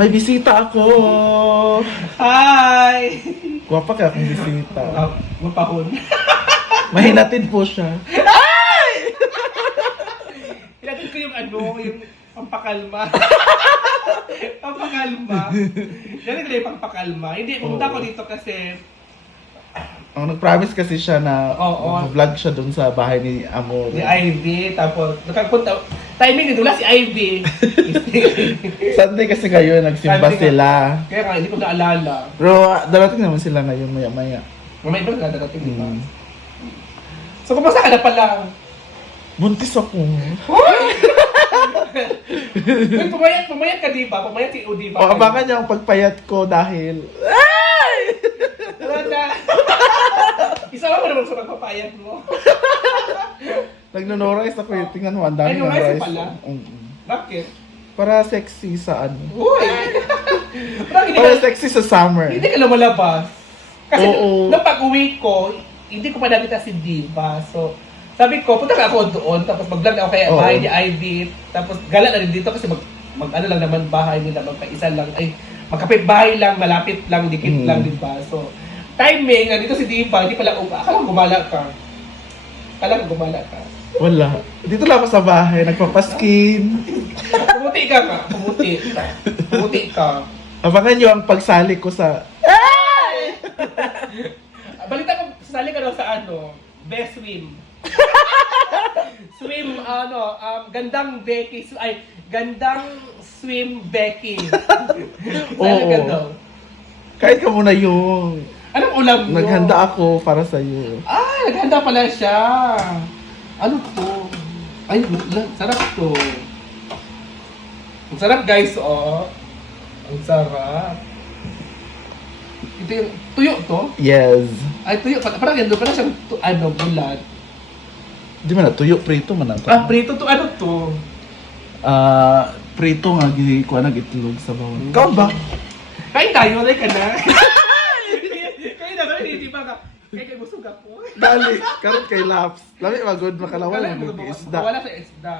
May bisita ako! Hi! Gwapa ka akong bisita. Mapahon. Mahinatid po siya. Hinatid ko yung yung pampakalma. Pampakalma. Ganito na yung pampakalma. Hindi, pumunta ko dito kasi Ang nag-promise kasi siya na Oo. vlog siya dun sa bahay ni Amor. si Ivy, tapos nakapunta, timing nito, wala si Ivy. Sunday kasi ngayon, nagsimba Sunday ka- sila. Kaya nga, hindi ko naalala. Pero darating naman sila ngayon maya-maya. Mamaya ba na darating, di ba? Hmm. So, kumusta ka na pala? Buntis ako. Uy, pumayat ka, di ba? Pumayat si Udi O ba? abangan niya ang pagpayat ko dahil... Wala na. Isama mo naman sa pagpapayat mo. Nagno-rice ako eh. Tingnan mo, ang dami Ay, ng no-rice rice. pala? Bakit? Para sexy sa ano. Uy! Parang Para sexy sa summer. hindi ka lumalabas. Kasi Oo. nung pag-uwi ko, hindi ko pa nakita si Diva. So, sabi ko, punta ka ako doon, tapos mag-vlog ako kay Oo. bahay ni Ivy. Tapos gala na rin dito kasi ano lang naman bahay nila, magkaisa lang. Ay, magkapit bahay lang, malapit lang, dikit lang, di ba? So, timing, nandito si Diva, hindi pala, akala ko gumala ka. Akala ko gumala ka. Wala. Dito lang ako sa bahay, nagpapaskin. Pumuti ka nga, pumuti. Pumuti ka. Abangan niyo ang pagsali ko sa... Balita ko, sasali ka daw sa best swim. Swim, gandang Becky, gandang swim Becky. Sasali ka Oo. daw. Kahit ka muna yung... Anong ulam mo? Naghanda ako para sa iyo. Naghanda pala siya. Ano to? Ay, sarap to. Ang sarap guys, oh. Ang sarap. Ito yung tuyo to? Yes. Ay, tuyo. Parang yan doon. Parang siyang, bulat. Di man na, tuyo, prito man na to. Prito to. Ano to? Prito nga, kuha nag-itlog sa bawang. Ikaw ba? Kain tayo, like ka na. Kain na, hindi ba ka? Kaya busog ako. Dali, karon kay Laps. Lami, magod, makalawal Wala mo mo ng ba? isda. Wala sa isda.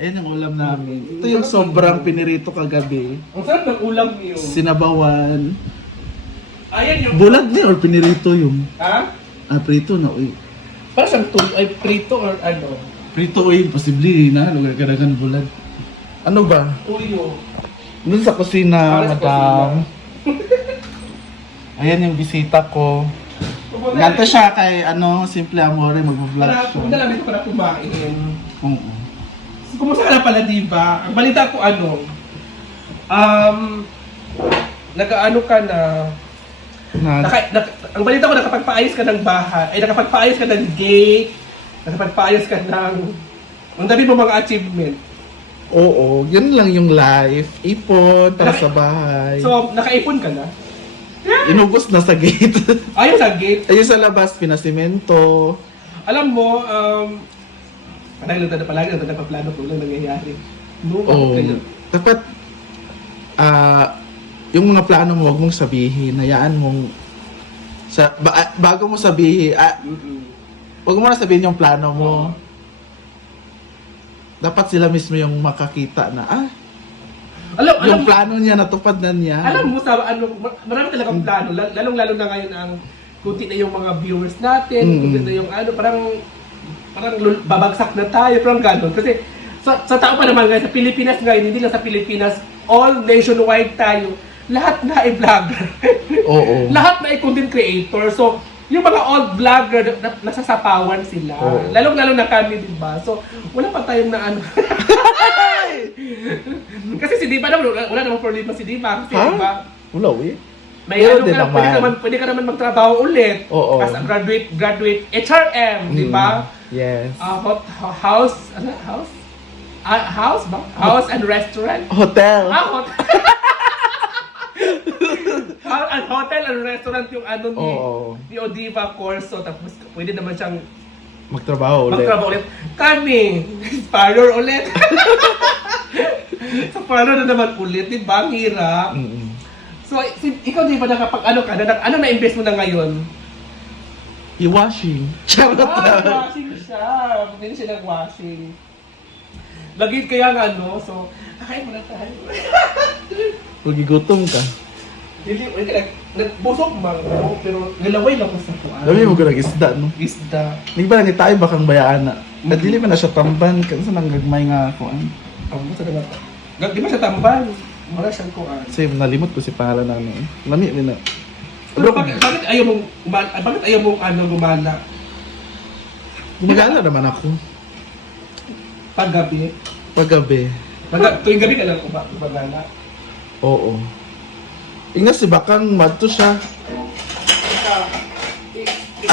Ayan ang ulam namin. Ito yung sobrang pinirito kagabi. Ang sarap ng ulam niyo. Sinabawan. Ayan yung... Bulag din or pinirito yung... Ha? Prito na, uy. Parang siyang ay prito or ano? Prito, uy, posible na. Lugar kadagan bulag. Ano ba? Tuyo. Doon sa kusina, Para sa madam. Ayan yung bisita ko. Ganta siya kay, Simple Amore, mag-vlog Para, siya. punta lang dito para kumain. Oo. So, kumusta ka na pala, diba? Ang balita ko nag-ano ka na, ang balita ko nakapagpaayos ka ng bahay, ay nakapagpaayos ka ng gate, nakapagpaayos ka ng, ang dami mo mga achievement. Oo, yun lang yung life. Ipon para sa bahay. So, nakaipon ka na? Inubos na sa gate. Ayun sa gate. Ayun sa labas, pinasimento. Alam mo, palagi nagpaplano kung lang nangyayari. No, Oo. Dapat, yung mga plano mo, huwag mong sabihin. Hayaan mong, bago mo sabihin, huwag mo na sabihin yung plano mo. Dapat sila mismo yung makakita na, yung plano niya, natupad na niya. Alam mo, marami talagang plano. Lalong-lalo na ngayon ang kunti na yung mga viewers natin, kunti na yung parang babagsak na tayo, parang gano'n. Kasi sa tao pa naman ngayon, sa Pilipinas ngayon, hindi lang sa Pilipinas, all nationwide tayo, lahat na ay vlogger. Oo. Lahat na ay content creator. So, yung mga old vlogger, nasasapawan sila. Oo. Lalong-lalo na kami, di ba? So, wala pa tayong na Kasi si Diva naman, wala namang problema si Diva. Kasi Diva, Wala, eh. may Meron ano din ka, naman. pwede ka naman magtrabaho ulit. Oo. As a graduate HRM, di ba? Yes. House ba? House and restaurant? Hotel. Hotel and restaurant yung Oo. ni Odiva Corso. Tapos pwede naman siyang Magtrabaho ulit. magtrabaho ulit. Kami, parlor ulit. Sa parlor na naman ulit, di ba? Ang hirap. So, ikaw di ba ano na-invest mo na ngayon? I-washing. Charot na. Washing siya. Hindi siya nag-washing. Lagi kaya so, kakain mo na tayo. Pag gigutom ka. Dili, nagbusog man, pero nilaway lang ko sa kuan. Dami mo ko isda, no? Isda. Di ba, ni tayo bakang bayaan na. At dili pa na siya tamban, kasi nang gagmay nga ako. Ang sa nga. Di ba siya tambal? Mara siyang kuan. Kasi nalimot ko si pangalan namin. Lami rin na. Pero bakit ayaw mong gumala Gumagala naman ako. paggabi? Paggabi. Tuwing gabi ka lang gumala. Oo. Ingat si Bakang, madto siya.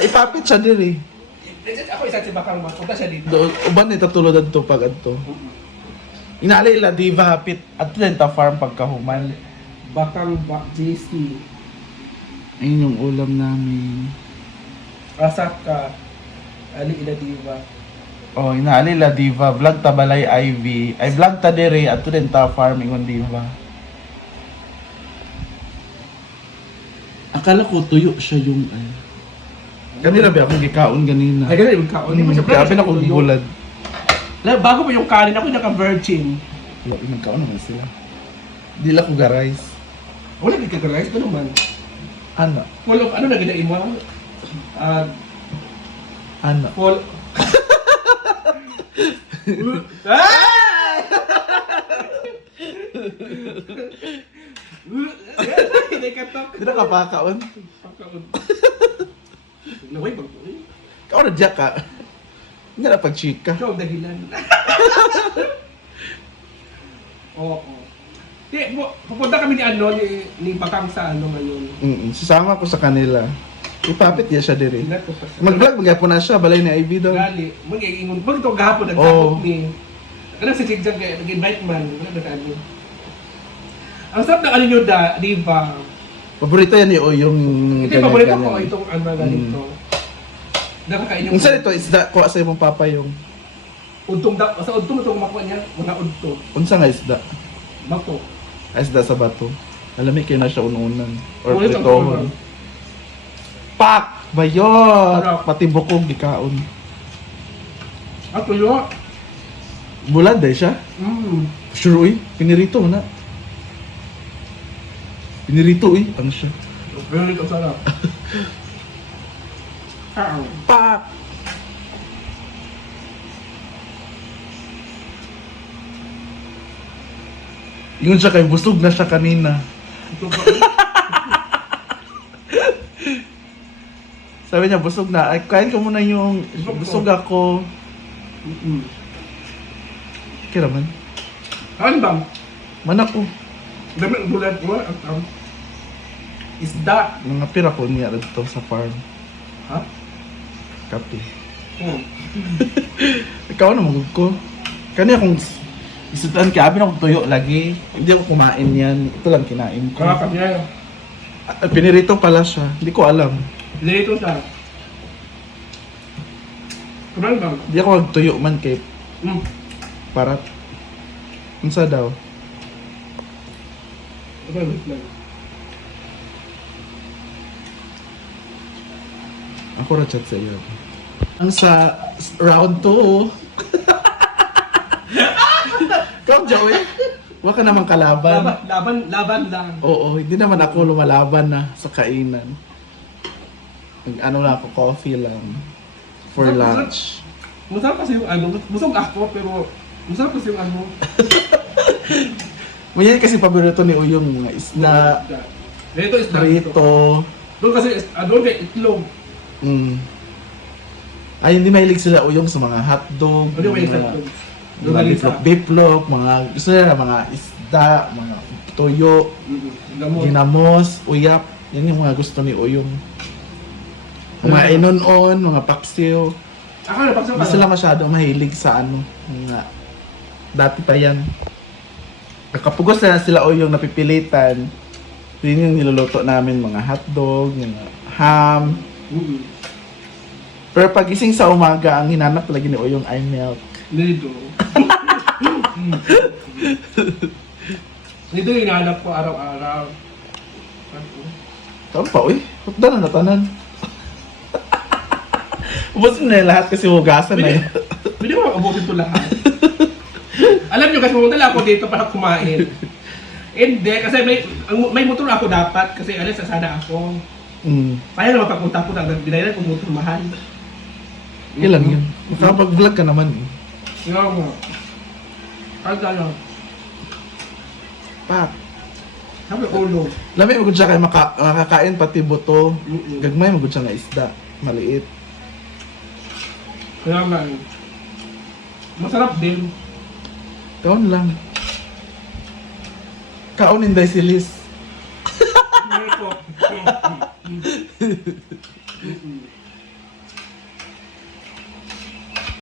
Ipapit siya diri. Ako isa si Bakang mas. Punta siya dito. Uban ni tatulod to pag adto. Inali ila diva hapit at ta farm pagkahuman. Bakang JC. Ayun yung ulam namin. Asak ka. Ali ila diva. Oh, inali la diva vlog ta balay Ivy. Ay vlog ta diri at ta farm ingon diva. Akala ko tuyo siya yung ay. Kanina ba akong gikaon ganina. Ay, ganun yung kaon. Di ba siya Grabe na akong bulad. Bago pa yung kanin, ako naka-virgin. Wala nagkaon naman sila. Di la ko garais. Wala di ka guys, ano man. Ana. Full of, ano na ginain mo? Ana. Full... Ay! Hindi ka talk. Di na kapakaon. Laway bang po eh? Kao na diya ka. Nga na pag-chika. Ikaw ang dahilan. Oo. Di, pupunta kami ni ano, ni Bakang sa ano ngayon. Sasama ko sa kanila. Ipapit niya siya diri. Tingnan ko pa siya. Mag-vlog magyapon na siya, balay ni Ivy daw. Gali, mag-iingon. Pag ito gahapon, Oo. nagtapok ni... Ano si Chigjang kaya, nag-invite man. Wala na ano. Ang sarap ng ano nyo di ba? Paborito yan ni Oyong. Ito yung paborito ko, itong ano ganito. Nakakain yung... Kung saan ito, isda, kuha sa imong papa yung... Untong da, sa untong itong makuha niya, mga unto. Unsa nga isda? Bako. Isda sa bato. Alam kayo na siya ununan. Or Ulit ang pritohon. Pak! Bayon! Sarap. Pati bukog, gikaon. At tuyo. Bulad day siya. Sure, uy. Pinirito mo na. Pinirito, uy. Ano siya? Very good, sarap. Pak! Yun siya kay busog na siya kanina. Ito pa. Sabi niya, busog na. Ay, kain ko muna yung busog ako. Kira man. Ano bang? Manak ko. Dami ang bulan ko. Isda. Mga pira ko niya dito sa farm. Ha? Kape. Hmm. Ikaw na magod ko. Kani akong isutan ka, abi na akong tuyo lagi. Hindi ako kumain yan. Ito lang kinain ko. Kakap niya. Pinirito pala siya. Hindi ko alam. Dito siya. Kumang bang? Hindi ako magtuyo man kay parat. Unsa daw? Okay, wait lang. Ako ra chat sa iyo. Ang sa round 2. Ikaw, Joey. Huwag ka naman kalaban. Laban lang. Oo, hindi naman ako lumalaban na sa kainan. Ano lang ako, coffee lang. For lunch. Masarap kasi yung ano, busog ako pero masarap kasi yung ano. Ganyan kasi paborito ni Uyong mga isda, Dito is prito. Doon kasi doon kay itlog. Ay, hindi mahilig sila Uyong sa mga hotdog, Ano may mga itlog? biplop, mga gusto nila mga isda, mga toyo, Gamot. ginamos, uyap. Yan yung mga gusto ni Uyong. Mga inon-on, mga paksiw. Ako na pagsaw Hindi sila masyado mahilig sa ano. Mga, dati pa yan. Kapugos na sila o yung napipilitan. Yun yung niluluto namin, mga hotdog, mga ham. Pero pagising sa umaga, ang hinanap lagi ni Oyong ay milk. Dito. Dito yung hinahanap ko araw-araw. Taon pa, uy. Putda na natanan. Ubus mo na yung lahat kasi hugasan na yun. Pwede mo mag-abutin ito lahat. Alam nyo kasi pumunta lang ako dito para kumain. Hindi, kasi may motor ako dapat kasi alis sa sana ako. Kaya naman pagpunta-punta, binayaran kong motor mahal. Ilan yun? Makapag-vlog ka naman eh. Nga nga. Kahit ano, Pak. sabi ulo. Lami magud siya kay makakain pati buto. Mm-mm. Gagmay magud siya nga isda. Maliit. Kaya nga eh. Masarap din. Kaon lang. Kaon inday si Liz. Meron po.